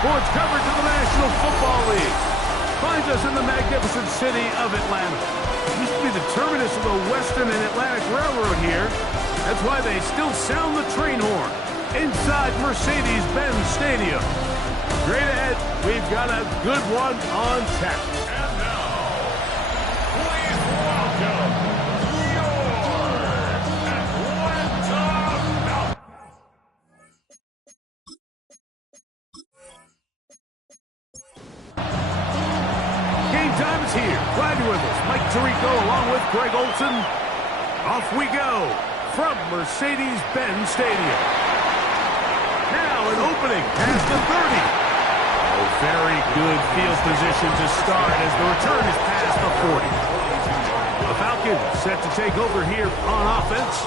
sports coverage of the National Football League. Finds us in the magnificent city of Atlanta. Used to be the terminus of the Western and Atlantic Railroad here. That's why they still sound the train horn inside Mercedes-Benz Stadium. Straight ahead, we've got a good one on tap. And now, please welcome your Atlanta Falcons. Game time is here. Glad you're with us. Mike Tirico along with Greg Olson. Off we go from Mercedes-Benz Stadium. Now an opening past the 30. Oh, very good field position to start as the return is past the 40. The Falcons set to take over here on offense.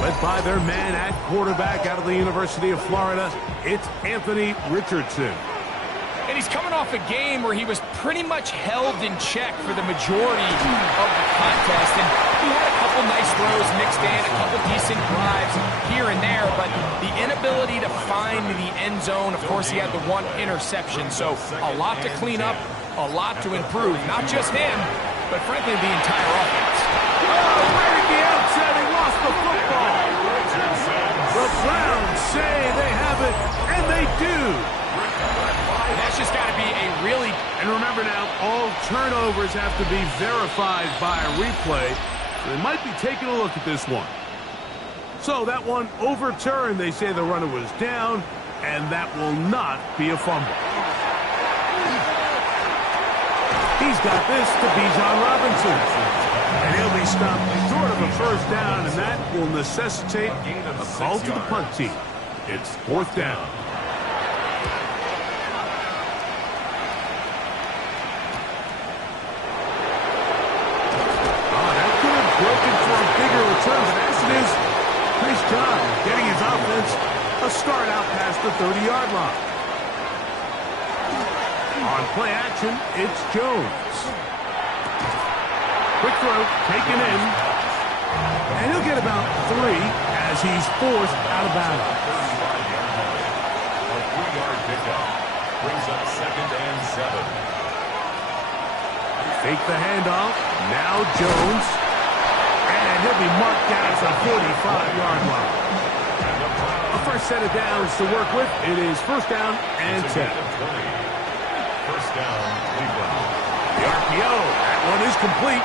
Led by their man at quarterback out of the University of Florida, it's Anthony Richardson. And he's coming off a game where he was pretty much held in check for the majority of the contest. And he had a couple nice throws mixed in, a couple decent drives here and there. But the inability to find the end zone, of course, he had the one interception. So a lot to clean up, a lot to improve. Not just him, but frankly, the entire offense. Oh, right at the outset, he lost the football. The Browns say they have it, and they do. That's just got to be a really... And remember now, all turnovers have to be verified by a replay. They might be taking a look at this one. So that one overturned. They say the runner was down, and that will not be a fumble. He's got this to Bijan Robinson. And he'll be stopped short of a first down, and that will necessitate a call to the punt team. It's fourth down. Broken for a bigger return, but as it is, nice job getting his offense a start out past the 30-yard line. On play action, it's Jones. Quick throw, taken in. And he'll get about 3 as he's forced out of bounds. A 3-yard pickup brings up 2nd and 7. Fake the handoff. Now Jones. And he'll be marked down at the 45-yard line. A first set of downs to work with. It is first down and 10. First down, Cleveland. The RPO. That one is complete.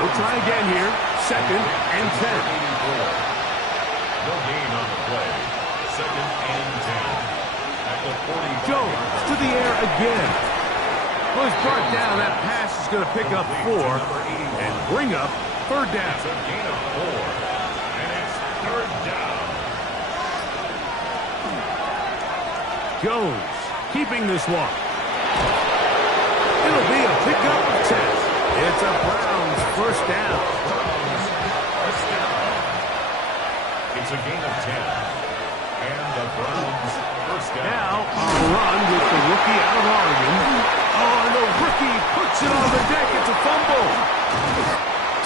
We'll try again here. 2nd and 10. No gain on the play. 2nd and 10. At the 40. Jones to the air again. Well, he's brought down. That pass is going to pick up 4 and bring up third down. It's a gain of 4. And it's third down. Jones keeping this one. It'll be a pickup of 10. It's a Browns first down. It's a gain of 10. And the Browns first down. Now a run with the rookie out of Oregon. Oh, and the rookie puts it on the deck. It's a fumble.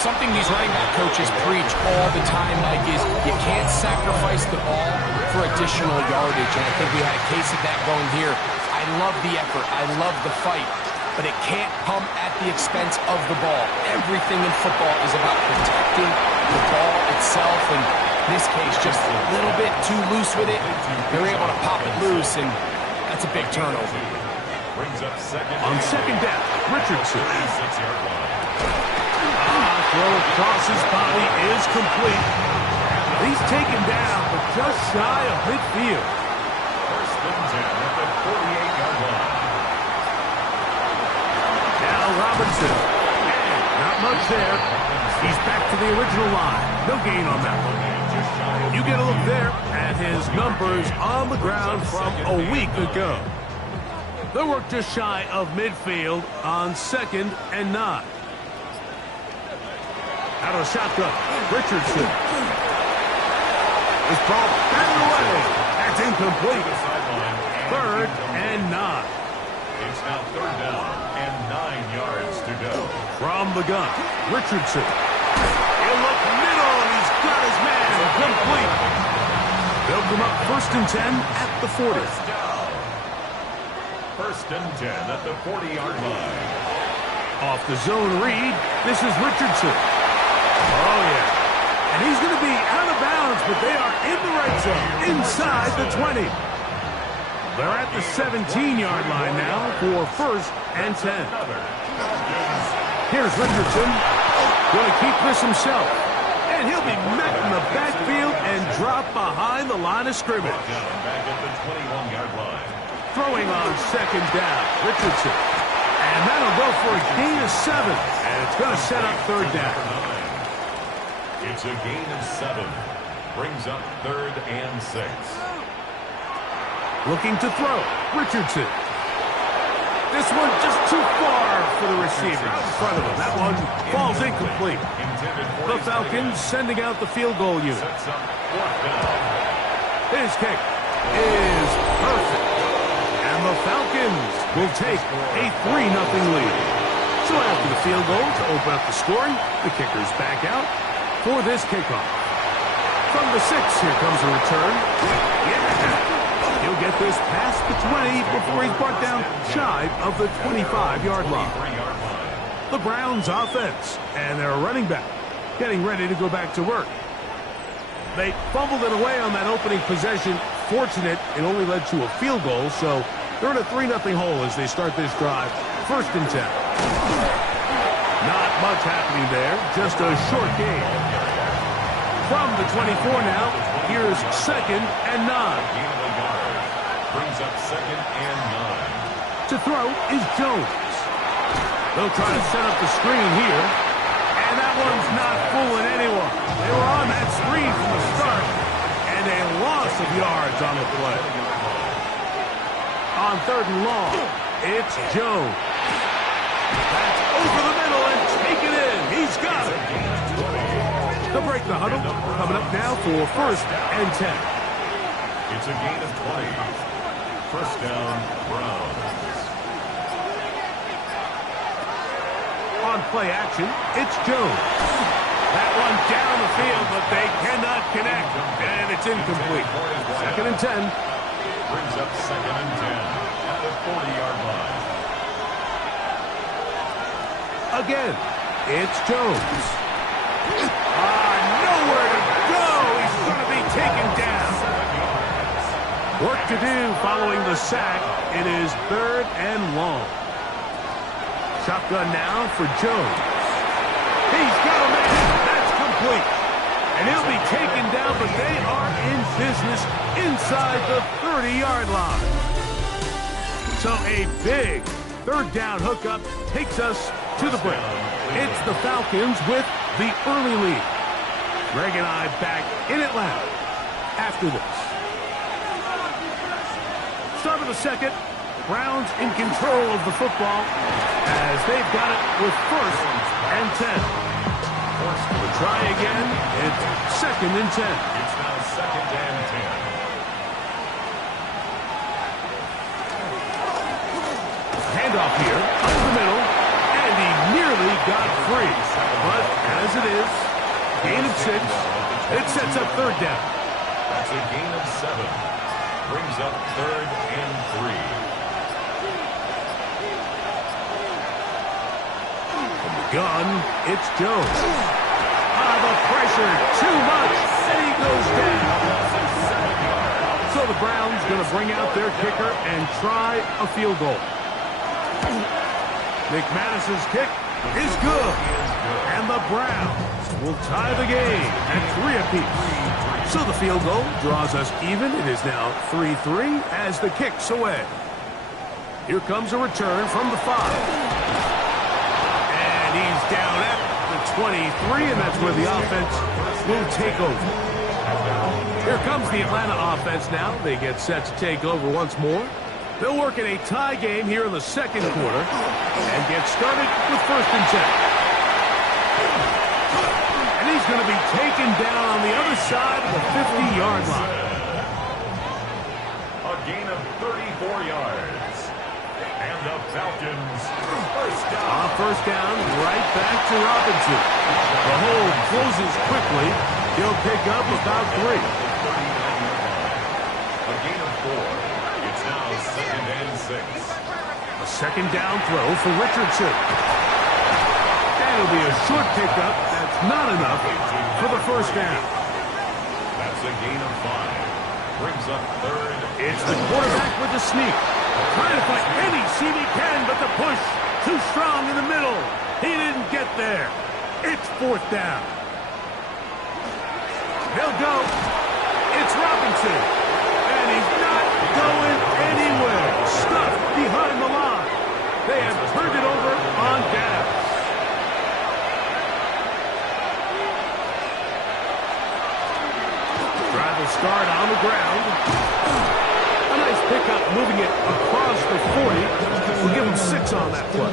Something these running back coaches preach all the time, Mike, is you can't sacrifice the ball for additional yardage. And I think we had a case of that going here. I love the effort. I love the fight. But it can't come at the expense of the ball. Everything in football is about protecting the ball itself. And in this case, just a little bit too loose with it. They're able to pop it loose, and that's a big turnover. Brings up On second down, Richardson. 6-yard line. Throw across his body is complete. He's taken down, but just shy of midfield. First and 10 at the 48-yard line. Now Robinson. And not much there. He's back to the original line. No gain on that one. You get a look there at his numbers on the ground from a week ago. They work just shy of midfield on 2nd and 9. Out of the shotgun, Richardson. This ball batted away. That's incomplete. 3rd and 9. It's now 3rd down and 9 yards to go. From the gun, Richardson. He'll look middle, and he's got his man complete. They'll come up 1st and 10 at the 40. First and 10 at the 40-yard line. Off the zone read, this is Richardson. Oh, yeah. And he's going to be out of bounds, but they are in the red zone, inside the 20. They're at the 17-yard line now for first and 10. Here's Richardson. Going to keep this himself. And he'll be met in the backfield and dropped behind the line of scrimmage. Back at the 21-yard line. Throwing on second down, Richardson. And that'll go for a gain of 7. And it's going to set up third down. It's a gain of 7. Brings up third and 6. Looking to throw, Richardson. This one just too far for the receiver out in front of him. That one falls incomplete. The Falcons sending out the field goal unit. His kick is perfect. And the Falcons will take a 3-0 lead. So after the field goal to open up the scoring, the kicker's back out for this kickoff. From the 6, here comes a return. Yeah! He'll get this past the 20 before he's brought down shy of the 25-yard line. The Browns offense and their running back getting ready to go back to work. They fumbled it away on that opening possession. Fortunate, it only led to a field goal, so they're in a 3-0 hole as they start this drive. First and 10. Not much happening there, just a short gain. From the 24 now, here's second and 9. Brings up second and 9. To throw is Jones. They'll try to set up the screen here. And that one's not fooling anyone. They were on that screen from the start. And a loss of yards on the play. On third and long, it's Jones. That's over the middle and taken in. He's got it. They'll break the huddle. Coming up now for first and 10. It's a gain of 20. First down, Browns. On play action, it's Jones. That one down the field, but they cannot connect. And it's incomplete. Second and 10. Brings up second and 10 at the 40-yard line. Again, it's Jones. Nowhere to go. He's going to be taken down. Work to do following the sack. It is third and long. Shotgun now for Jones. He's got a man. That's complete. And he'll be taken down, but they are in business inside the 30-yard line. So a big third down hookup takes us to the break. It's the Falcons with the early lead. Greg and I back in Atlanta after this. Start of the second. Browns in control of the football as they've got it with first and 10. We'll try again. It's second and 10. It's now second and 10. Handoff here, up the middle, and he nearly got free. But as it is, gain of 6, it sets up third down. That's a gain of 7. Brings up third and 3. From the gun, it's Jones. The pressure, too much, and he goes down. So the Browns going to bring out their kicker and try a field goal. McManus's kick is good. And the Browns will tie the game at 3 apiece. So the field goal draws us even. It is now 3-3 as the kick's away. Here comes a return from the 5. And he's down at the 23, and that's where the offense will take over. Here comes the Atlanta offense now. They get set to take over once more. They'll work in a tie game here in the second quarter and get started with first and 10. And he's going to be taken down on the other side of the 50-yard line. A gain of 34 yards. And the Falcons first down. First down, right back to Robinson. The hole closes quickly. He'll pick up about 3. A gain of 4. It's now second and 6. A second down throw for Richardson. And it'll be a short pickup. That's not enough for the first down. That's a gain of 5. Brings up third. It's the quarterback with the sneak. Trying to find any seam he can, but the push too strong in the middle. He didn't get there. It's fourth down. They'll go. It's Robinson. And he's not going anywhere. Stuffed behind the line. They have turned it over on downs. Drive will start on the ground. A nice pickup moving it across the 40. We'll give him 6 on that play.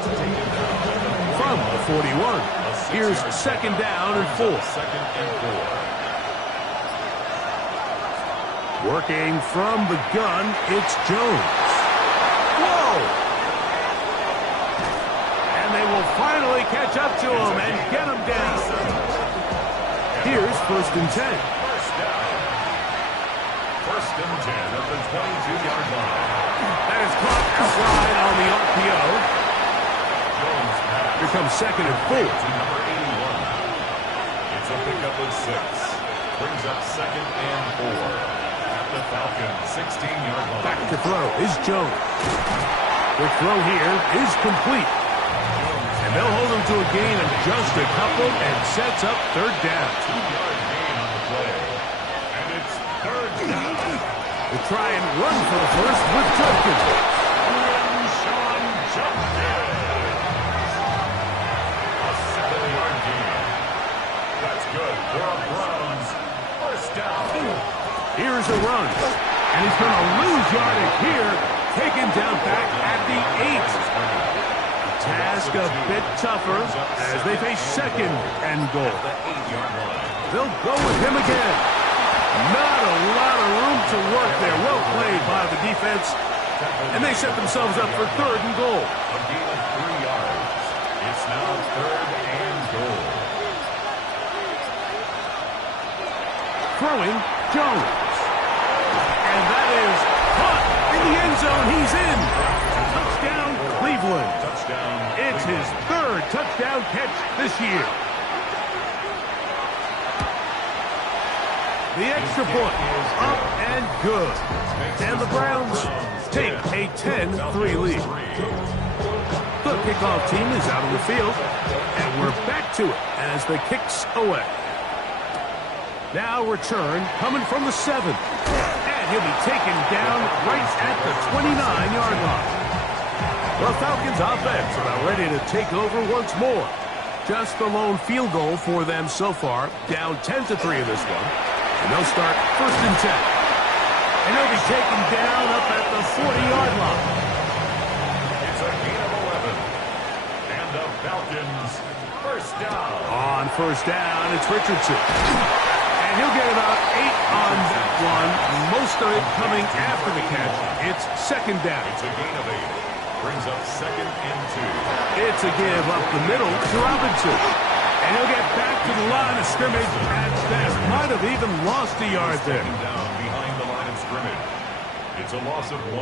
From the 41. Here's second down and 4. Second and 4. Working from the gun, it's Jones. Whoa! And they will finally catch up to him and get him down. Here's first and 10. First and 10 at the 22-yard line. That is caught outside on the RPO. Jones pass. Here comes second and 4. To number 81. It's a pickup of 6. Brings up second and 4. The Falcons, 16-yard line. Back to throw is Jones. The throw here is complete. And they'll hold him to a gain of just a couple and sets up third down. 2-yard gain on the play. And it's third down. They try and run for the first with Judkins. Sean Judkins. A 7-yard gain. That's good for a Browns first down. Here's a run. And he's going to lose yardage here. Taken down back at the 8. The task a bit tougher as they face second and goal. They'll go with him again. Not a lot of room to work there. Well played by the defense. And they set themselves up for third and goal. A gain of 3 yards. It's now third and goal. Throwing, Jones. And that is caught in the end zone. He's in. Touchdown, Cleveland. Touchdown. It's his third touchdown catch this year. The extra point is up and good. And the Browns take a 10-3 lead. The kickoff team is out of the field. And we're back to it as the kicks away. Now return coming from the 7. And he'll be taken down right at the 29-yard line. The Falcons offense about ready to take over once more. Just the lone field goal for them so far. Down 10-3 in this one. And they'll start first and 10. And they'll be taken down up at the 40-yard line. It's a gain of 11. And the Falcons first down. On first down, it's Richardson. And he'll get about 8 on that one. Most of it coming after the catch. It's second down. It's a gain of 8. Brings up second and 2. It's a give up the middle to Robinson. And he'll get back to the line of scrimmage at best. Might have even lost a yard there. Down behind the line of scrimmage. It's a loss of 1.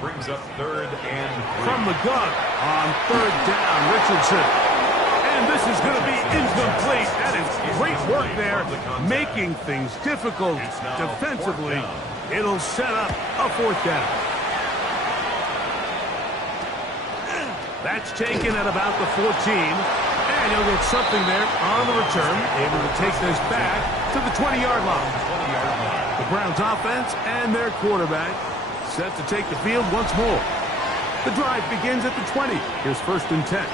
Brings up third and 3. From the gun on third down, Richardson. And this is going to be incomplete. That is great work there, making things difficult defensively. It'll set up a fourth down. That's taken at about the 14. And he'll get something there on the return. Able to take this back to the 20-yard line. The Browns offense and their quarterback set to take the field once more. The drive begins at the 20. Here's first and 10.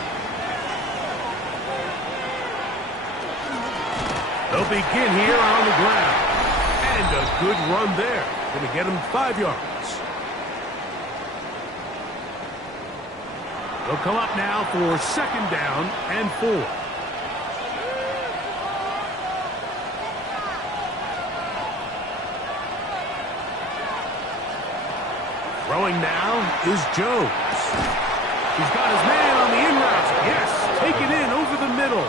They'll begin here on the ground. And a good run there. Going to get him 5 yards. They'll come up now for second down and 4. Throwing now is Jones. He's got his man on the in route. Yes, take it in over the middle.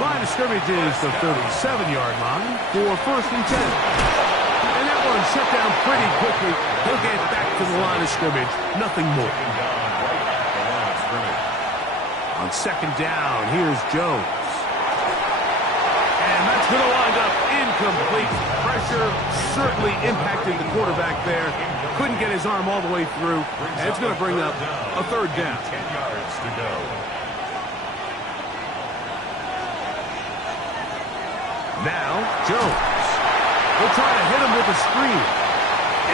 Line of scrimmage is the 37-yard line for first and 10. And that one shut down pretty quickly. He'll get back to the line of scrimmage. Nothing more. On second down, here's Jones. And that's going to wind up incomplete. Pressure certainly impacted the quarterback there. Couldn't get his arm all the way through. And it's going to bring up a third down. 10 yards to go. Now, Jones. He'll try to hit him with a screen.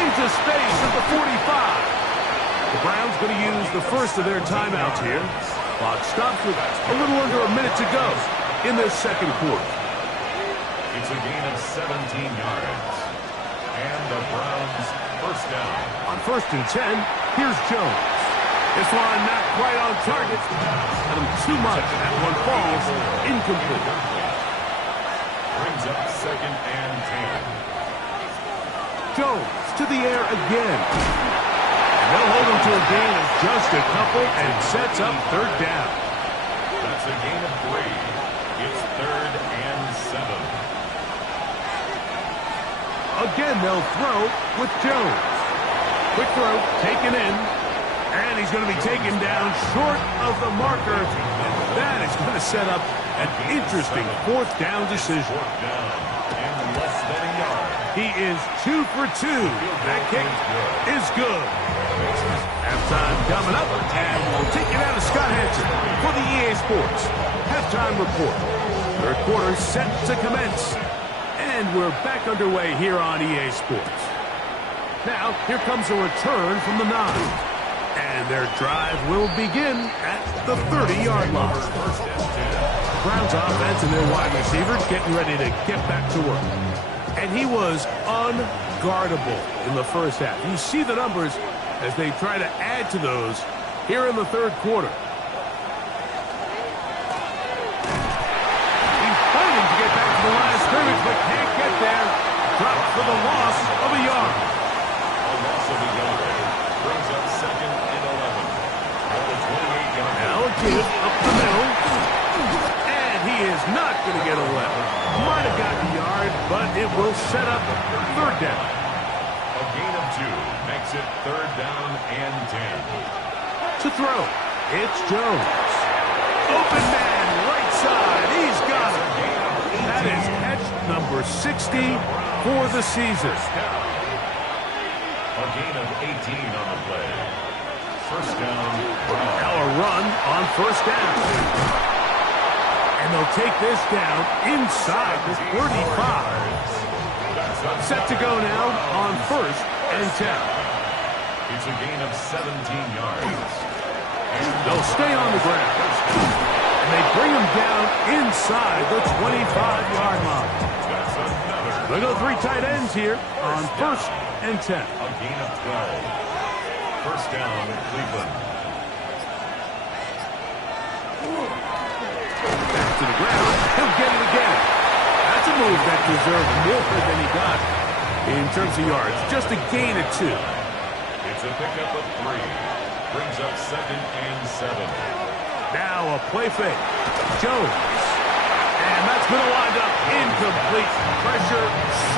Into space at the 45. The Browns going to use the first of their timeouts here. Clock stops with a little under a minute to go in this second quarter. It's a gain of 17 yards. And the Browns first down. On 1st and 10, here's Jones. This one not quite on target. Got him too much. That one falls incomplete. Brings up 2nd and 10. Jones to the air again. And they'll hold him to a gain of just a couple and sets up third down. That's a gain of 3. It's 3rd and 7. Again, they'll throw with Jones. Quick throw, taken in. And he's going to be taken down short of the marker. And that is going to set up an interesting 4th down decision. 4th down and less than a yard. He is 2 for 2. That kick is good. Halftime coming up, and we'll take it out of Scott Hansen for the EA Sports Halftime Report. Third quarter set to commence. And we're back underway here on EA Sports. Now, here comes a return from the 9. And their drive will begin at the 30-yard line. Browns offense and their wide receivers getting ready to get back to work. And he was unguardable in the first half. You see the numbers as they try to add to those here in the third quarter. He's fighting to get back to the line of scrimmage, but can't get there. Dropped for the loss of a yard. A loss of a yard. Brings up 2nd and 11. At the 28-yard line. Now a give up the middle. And he is not going to get away. Might have gotten a yard, but it will set up third down. A gain of 2 makes it 3rd down and 10. To throw, it's Jones. Open man, right side. He's got it. That is catch number 60 for the season. A gain of 18 on the play. First down. Now a run on first down. And they'll take this down inside the 35. Set to go now on 1st and 10. It's a gain of 17 yards. They'll stay on the ground. And they bring him down inside the 25-yard line. They go 3 tight ends here on 1st and 10. A gain of 12. First down, Cleveland. Back to the ground. He'll get it again. That's a move that deserved more than he got in terms of yards. Just a gain of 2. It's a pickup of 3. Brings up 2nd and 7. Now a play fake. Jones. And that's going to wind up incomplete. Pressure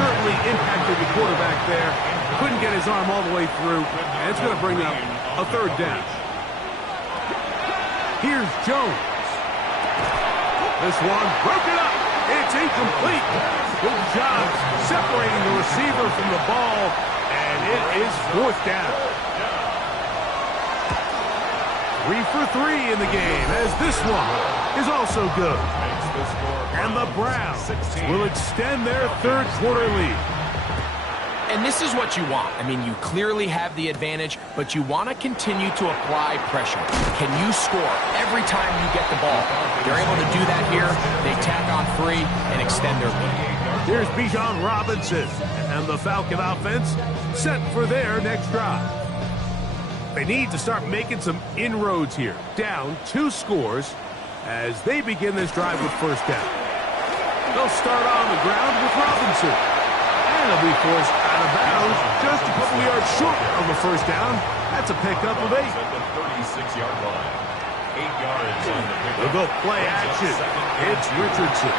certainly impacted the quarterback there. Couldn't get his arm all the way through. And it's going to bring up a third down. Here's Jones. This one broken up. It's incomplete. Good job separating the receiver from the ball. And it is 4th down. 3 for 3 in the game, as this one is also good. And the Browns will extend their third quarter lead. And this is what you want. I mean, you clearly have the advantage, but you want to continue to apply pressure. Can you score every time you get the ball? They're able to do that here. They tack on 3 and extend their lead. Here's Bijan Robinson and the Falcon offense set for their next drive. They need to start making some inroads here. Down 2 scores as they begin this drive with first down. They'll start on the ground with Robinson. And he'll be forced out of bounds just a couple yards short of the first down. That's a pickup of 8. At the 36-yard line. 8 yards on the pickup. They'll go play action. It's Richardson.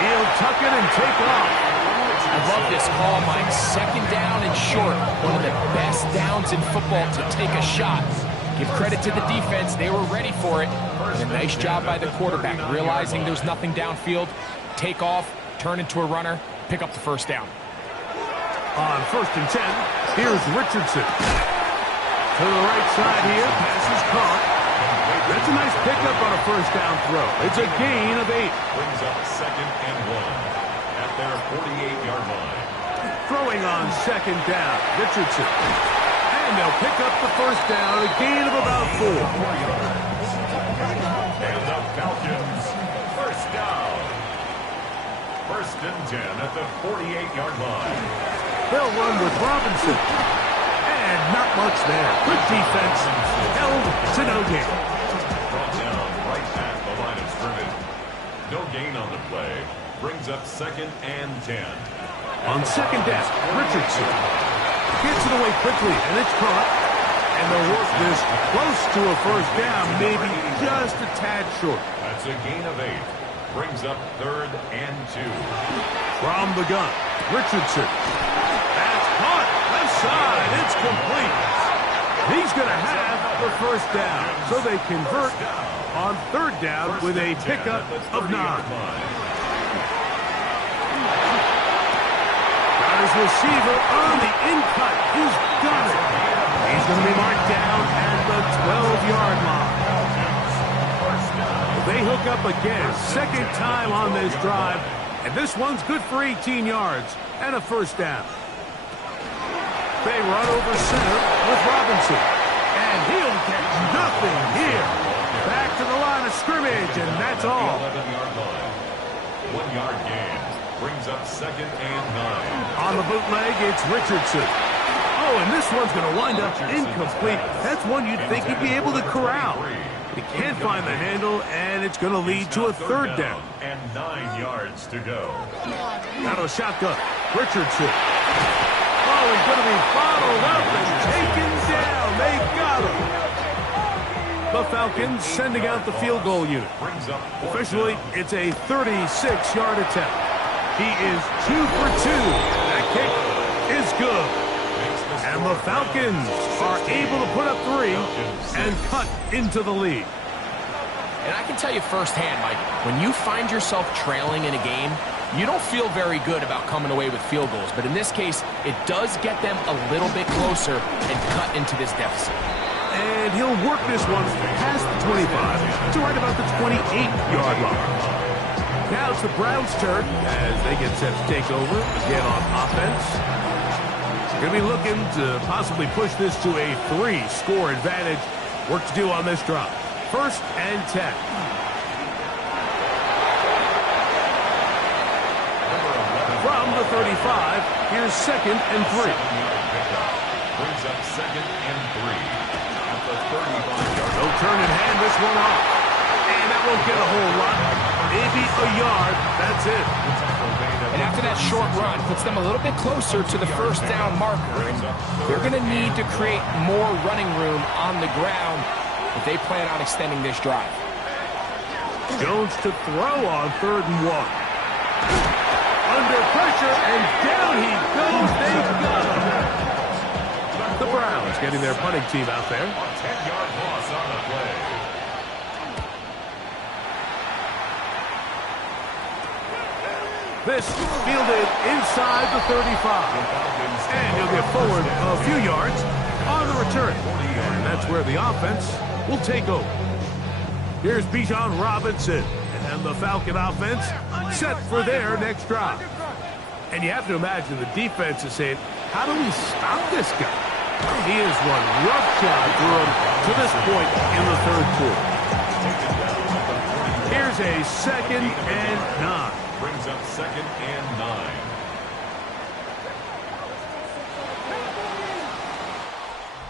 He'll tuck it and take off. I love this call, Mike. Second down and short. One of the best downs in football to take a shot. Give credit to the defense. They were ready for it. And a nice job by the quarterback, realizing there's nothing downfield. Take off, turn into a runner, pick up the first down. On 1st and 10, here's Richardson. To the right side here, pass is caught. That's a nice pickup on a first down throw. It's a gain of 8. Brings up 2nd and 1 at their 48-yard line. Throwing on 2nd down, Richardson. And they'll pick up the first down, a gain of about 4. And the Falcons, first down. 1st and 10 at the 48-yard line. They'll run with Robinson. And not much there. Good defense. Held to no gain. Brought down right at the line of scrimmage. No gain on the play. Brings up 2nd and 10. On 2nd down, Richardson gets it away quickly, and it's caught. And they'll work this close to a first down, maybe just a tad short. That's a gain of 8. Brings up 3rd and 2. From the gun, Richardson. That's caught. Left side. It's complete. He's going to have the first down. So they convert on 3rd down with a pickup of 9. Got his receiver on the in-cut. He's got it. He's going to be marked down at the 12-yard line. They hook up again. 2nd time on this drive. And this one's good for 18 yards and a first down. They run over center with Robinson. And he'll get nothing here. Back to the line of scrimmage, and that's all. 11-yard line. 1-yard gain. Brings up 2nd and 9. On the bootleg, it's Richardson. Oh, and this one's going to wind up incomplete. That's one you'd think he'd be able to corral. He can't find the handle, and it's going to lead to a 3rd down. And 9 yards to go. Out of shotgun, Richardson. Oh, he's going to be bottled up and taken down. They got him. The Falcons sending out the field goal unit. Officially, it's a 36-yard attempt. He is 2 for 2. That kick is good. And the Falcons are able to put up 3 and cut into the lead. And I can tell you firsthand, Mike, when you find yourself trailing in a game, you don't feel very good about coming away with field goals. But in this case, it does get them a little bit closer and cut into this deficit. And he'll work this one past the 25 to right about the 28-yard line. Now it's the Browns' turn as they get set to take over again on offense. Going to be looking to possibly push this to a 3-score advantage. Work to do on this drive. 1st and 10. From the 35, here's 2nd and 3. Brings up 2nd and 3 at the 35-yard. No turn and hand this one off. And that won't get a whole lot. Maybe a yard. That's it. And after that short run, puts them a little bit closer to the first down marker. And they're going to need to create more running room on the ground if they plan on extending this drive. Jones to throw on 3rd and 1. Under pressure, and down he goes. They got him. The Browns getting their punting team out there. A 10-yard loss on the play. This fielded inside the 35. And he'll get forward a few yards on the return. And that's where the offense will take over. Here's Bijan Robinson and the Falcon offense set for their next drive. And you have to imagine the defense is saying, how do we stop this guy? He is one rough shot through him to this point in the 3rd quarter. Here's a 2nd and 9. Brings up 2nd and 9.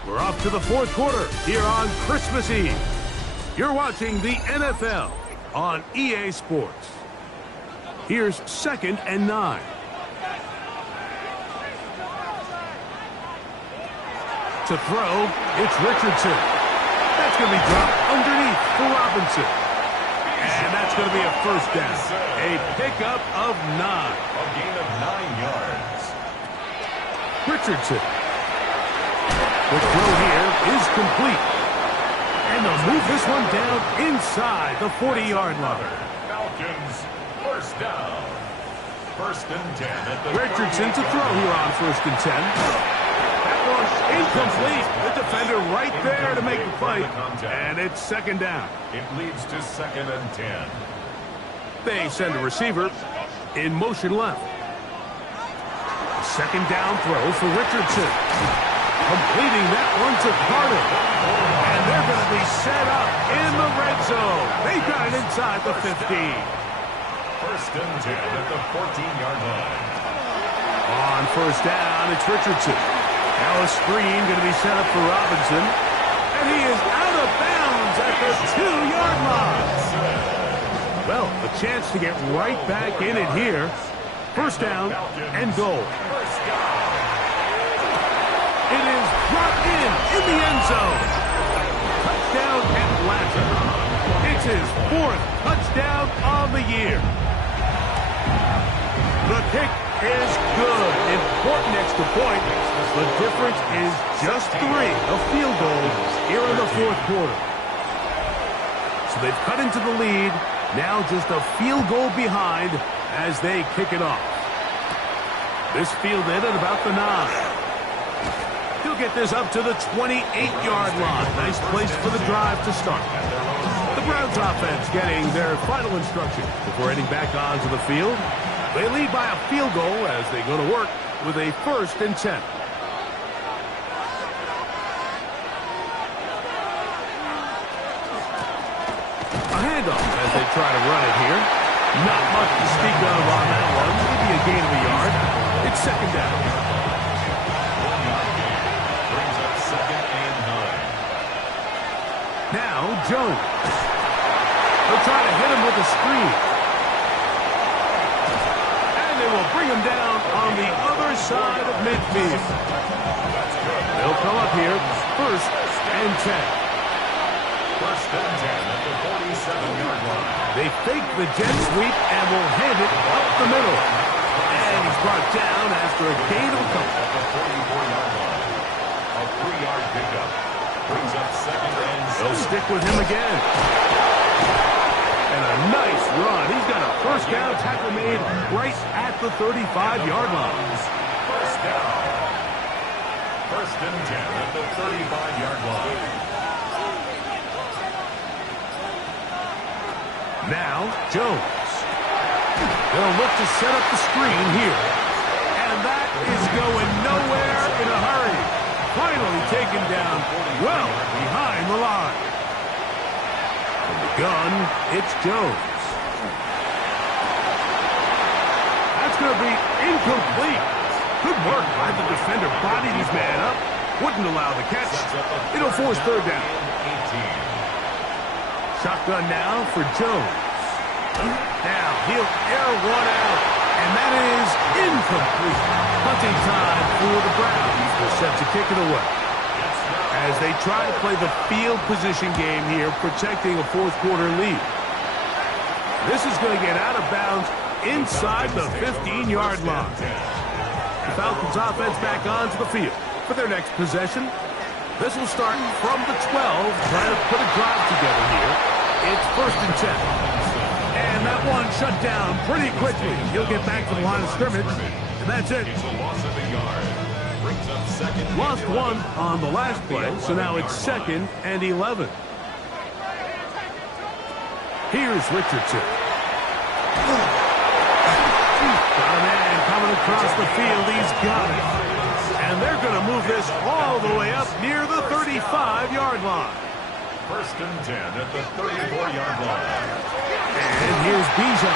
We're off to the 4th quarter here on Christmas Eve. You're watching the NFL on EA Sports. Here's 2nd and 9. To throw, it's Richardson. That's going to be dropped underneath for Robinson. And that's going to be a first down. A pickup of 9. A gain of 9 yards. Richardson. The throw here is complete. And they'll move this one down inside the 40-yard line. Falcons, first down. First and 10 at the Richardson to throw here on first and 10. That one incomplete. The defender right there to make the fight. And it's second down. It leads to second and 10. They send a receiver in motion left. Second down throw for Richardson. Completing that one to Carter. And they're going to be set up in the red zone. They got it inside the 15. First and 10 at the 14-yard line. On first down, it's Richardson. Now a screen going to be set up for Robinson. And he is out of bounds at the 2-yard line. Well, a chance to get right back in it here. First down and goal. It is brought in the end zone. Touchdown Atlanta. It's his 4th touchdown on the year. The kick is good. Important extra point. The difference is just 3, a field goal here in the 4th quarter. So they've cut into the lead. Now just a field goal behind as they kick it off. This fielded at about the 9. He'll get this up to the 28-yard line. Nice place for the drive to start. The Browns offense getting their final instruction before heading back onto the field. They lead by a field goal as they go to work with a first and 10. A handoff as they try to run it here. Not much to speak of on that one. Maybe a gain of a yard. It's second down. Brings up second and 9. Now Jones. They'll try to hit him with a screen. And they will bring him down on the other side of midfield. They'll come up here. First and 10. First and 10 at the 47-yard line. They fake the jet sweep and will hand it up the middle. And he's brought down after a gain of a couple. At the 44-yard line. A 3-yard pickup. Brings up second and 6. They'll stick with him again. And a nice run. He's got a first down tackle made right at the 35-yard line. First down. First and 10 at the 35-yard line. Now, Jones. They'll look to set up the screen here. And that is going nowhere in a hurry. Finally taken down well behind the line. From the gun, it's Jones. That's going to be incomplete. Good work by the defender. Bodied his man up. Wouldn't allow the catch. It'll force third down. Shotgun now for Jones. Now he'll air one out, and that is incomplete. Punting time for the Browns. They're set to kick it away. As they try to play the field position game here, protecting a 4th quarter lead. This is going to get out of bounds inside the 15-yard line. The Falcons offense back onto the field for their next possession. This will start from the 12, trying to put a drive together here. It's first and 10. And that one shut down pretty quickly. He'll get back to the line of scrimmage, and that's it. It's a loss of a yard. Brings up second. Lost one on the last play, so now it's second and 11. Here's Richardson. Got a man coming across the field. He's got it. And they're going to move this all the way up near the 35-yard line. First and 10 at the 34-yard line. And here's Bijan.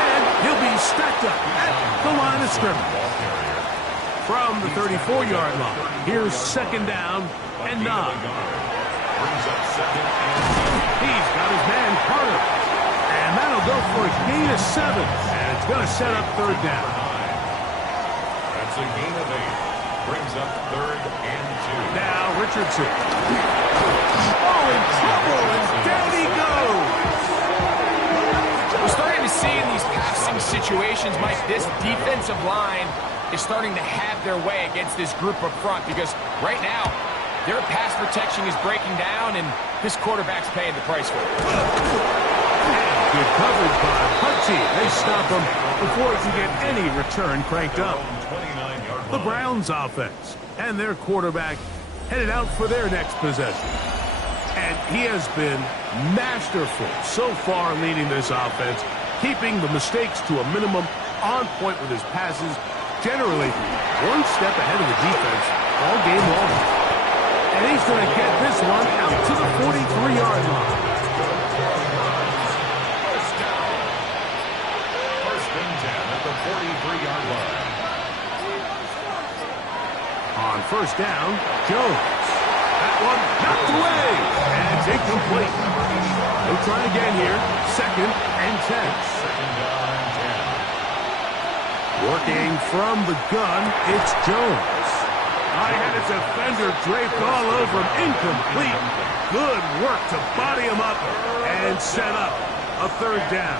And he'll be stacked up at the line of scrimmage. From the 34-yard line, here's second down and 9. Brings up second and 10. He's got his man Carter. And that'll go for a gain of 7. And it's going to set up third down. That's a gain of 8. Brings up third and 2. Now Richardson. Oh, in trouble, and down he goes. situations, Mike, this defensive line is starting to have their way against this group up front because right now, their pass protection is breaking down, and this quarterback's paying the price for it. Good coverage by Hutchie. They stop him before he can get any return cranked up. The Browns offense and their quarterback headed out for their next possession. And he has been masterful so far leading this offense, keeping the mistakes to a minimum, on point with his passes, generally one step ahead of the defense all game long. And he's going to get this one out to the 43-yard line. First and 10 at the 43-yard line. On first down, Jones. That one knocked away, and it's incomplete. They'll try again here. Second and 10. Second down and 10. Working from the gun, it's Jones. I had a defender draped all over him. Incomplete. Good work to body him up and set up a third down.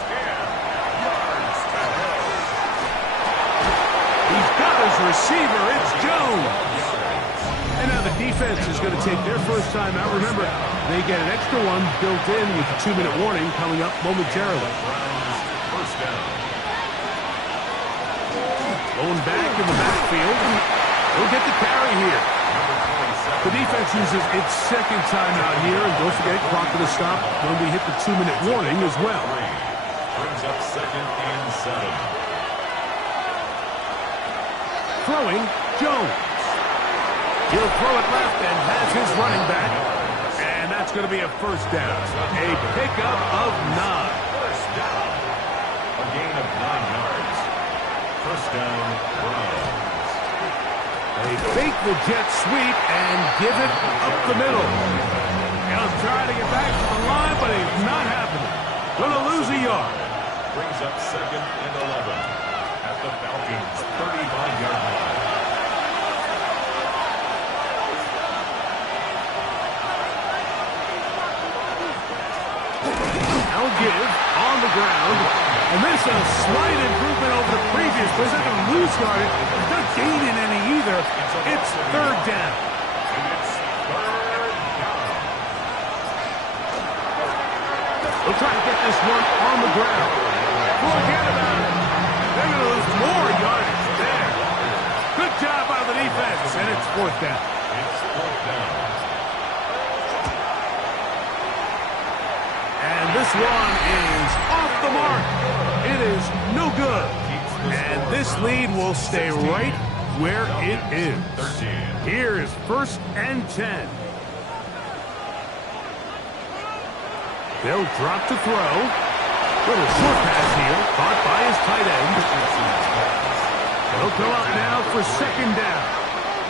He's got his receiver. It's Jones. And now the defense is going to take their first time out. Remember, they get an extra one built in with the 2-minute warning coming up momentarily. First down. Going back in the backfield. He'll get the carry here. The defense uses its second timeout here. And don't forget, clock to the stop when we hit the 2-minute warning as well. Brings up second and 7. Throwing, Jones. He'll throw it left and has his running back. And that's going to be a first down. A pickup of 9. First down. A gain of 9 yards. First down, Browns. They fake the jet sweep and give it up the middle. He'll try to get back to the line, but it's not happening. Going to lose a yard. Brings up second and 11 at the Falcons' 35-yard line. Now give on the ground. And this is a slight improvement over the previous. But it's going to lose yardage. It's not gaining any either. It's third down. And it's third down. We'll try to get this one on the ground. Forget about it. They're going to lose more yardage there. Good job by the defense. And it's fourth down. It's fourth down. And this one is off the mark. It is no good. And this lead will stay right where it is. Here is first and 10. They'll drop to throw. Little short pass here, caught by his tight end. They'll come up now for second down.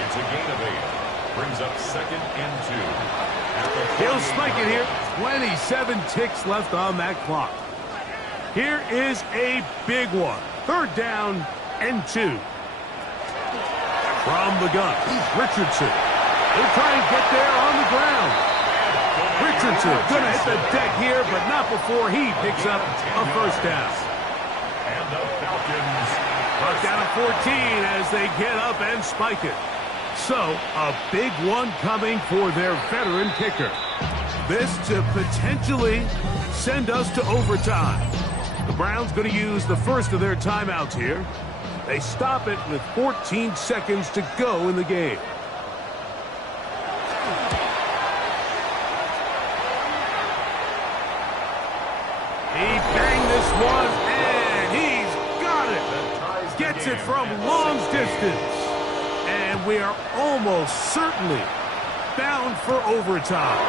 It's a gain of 8. Brings up second and 2. He'll spike it here. 27 ticks left on that clock. Here is a big one. Third down and 2. From the gun, Richardson. He'll try and get there on the ground. Richardson going to hit the deck here, but not before he picks up a first down. And the Falcons Brought down at 14 as they get up and spike it. So, a big one coming for their veteran kicker. This to potentially send us to overtime. The Browns going to use the first of their timeouts here. They stop it with 14 seconds to go in the game. He banged this one, and he's got it. Gets it from long distance. And we are almost certainly bound for overtime.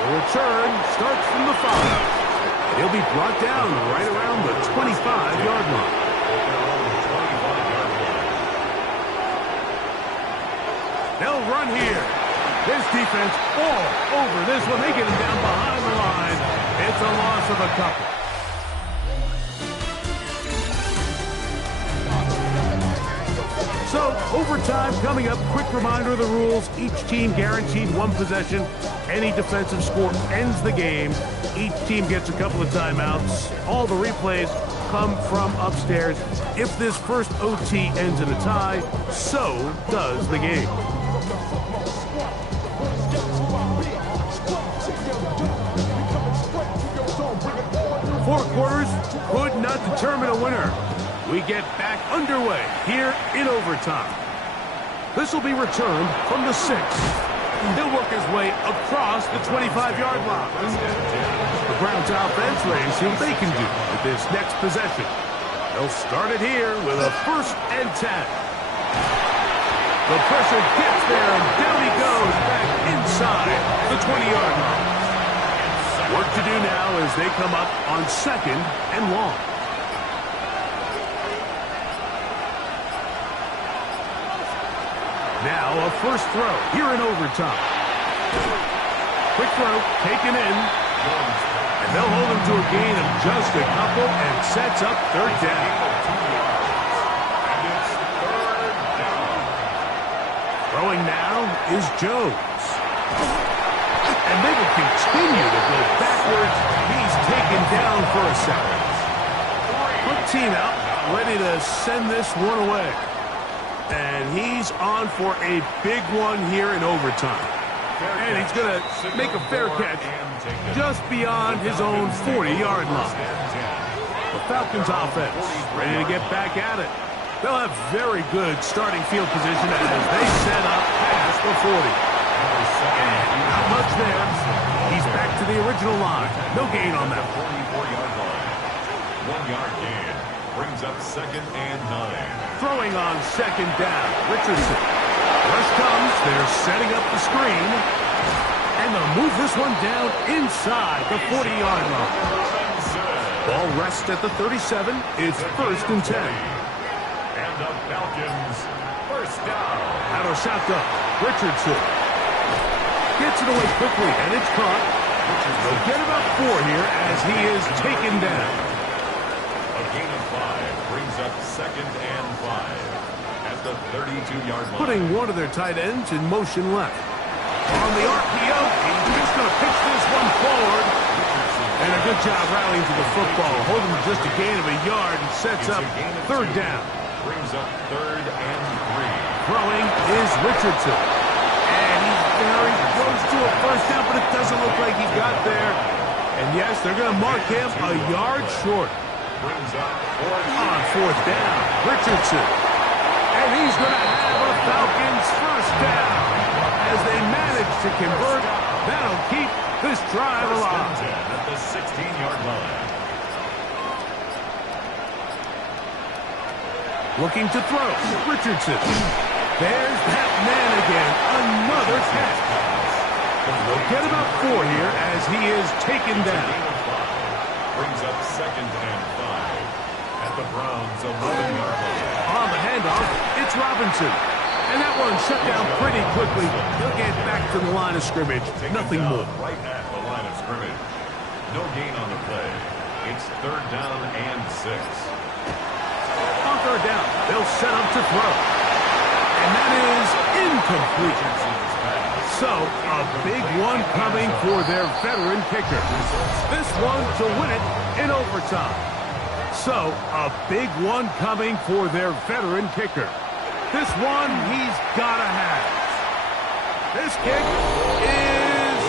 The return starts from the 5. He'll be brought down right around the 25-yard line. They'll run here. This defense all over this one. They get him down behind the line. It's a loss of a couple. So, overtime coming up. Quick reminder of the rules. Each team guaranteed one possession. Any defensive score ends the game. Each team gets a couple of timeouts. All the replays come from upstairs. If this first OT ends in a tie, so does the game. Four quarters could not determine a winner. We get back underway here in overtime. This will be returned from the 6. He'll work his way across the 25-yard line. The Browns offense ready to see what they can do with this next possession. They'll start it here with a 1st and 10. The pressure gets there, and down he goes back inside the 20-yard line. Work to do now as they come up on 2nd and long. Now a first throw here in overtime. Quick throw taken in. And they'll hold him to a gain of just a couple and sets up 3rd down. And it's 3rd down. Throwing now is Jones. And they will continue to go backwards. He's taken down for a second. Quick team out, ready to send this one away. And he's on for a big one here in overtime. And he's going to make a fair catch just beyond his own 40-yard line. The Falcons offense ready to get back at it. They'll have very good starting field position as they set up past the 40. And not much there. He's back to the original line. No gain on that. 44-yard line. 1-yard gain. Brings up 2nd and 9. Throwing on 2nd down. Richardson. Rush comes. They're setting up the screen. And they'll move this one down inside the 40-yard line. Ball rests at the 37. It's 1st and 10. And the Falcons, 1st down. Out of shotgun. Richardson. Gets it away quickly, and it's caught. They'll get about 4 here as he is taken down. A gain of 5 brings up 2nd and 5 at the 32-yard line. Putting one of their tight ends in motion left. On the RPO, he's just going to pitch this one forward. And a good job rallying to the football, holding just a gain of a yard and sets up 3rd down. Brings up 3rd and 3. Throwing is Richardson. And he's very close to a 1st down, but it doesn't look like he got there. And yes, they're going to mark him a yard short. Brings up 4th On 4th down, Richardson. And he's going to have a Falcons 1st down. As they manage to convert, that'll keep this drive alive. At the 16-yard line. Looking to throw, Richardson. There's that man again, another catch. They'll get about 4 here as he is taken down. Brings up 2nd and 5 at the Browns' 11-yard line. On the handoff, it's Robinson. And that one shut down pretty quickly. He'll get back to the line of scrimmage. Nothing more. Right at the line of scrimmage. No gain on the play. It's 3rd down and 6. On 3rd down, they'll set up to throw. And that is incomplete. So, a big one coming for their veteran kicker. This one to win it in overtime. So, a big one coming for their veteran kicker. This one he's got to have. This kick is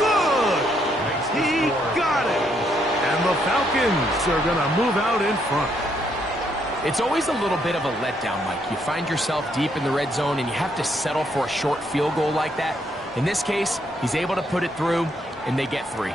good. He got it. And the Falcons are going to move out in front. It's always a little bit of a letdown, Mike. You find yourself deep in the red zone and you have to settle for a short field goal like that. In this case, he's able to put it through, and they get 3.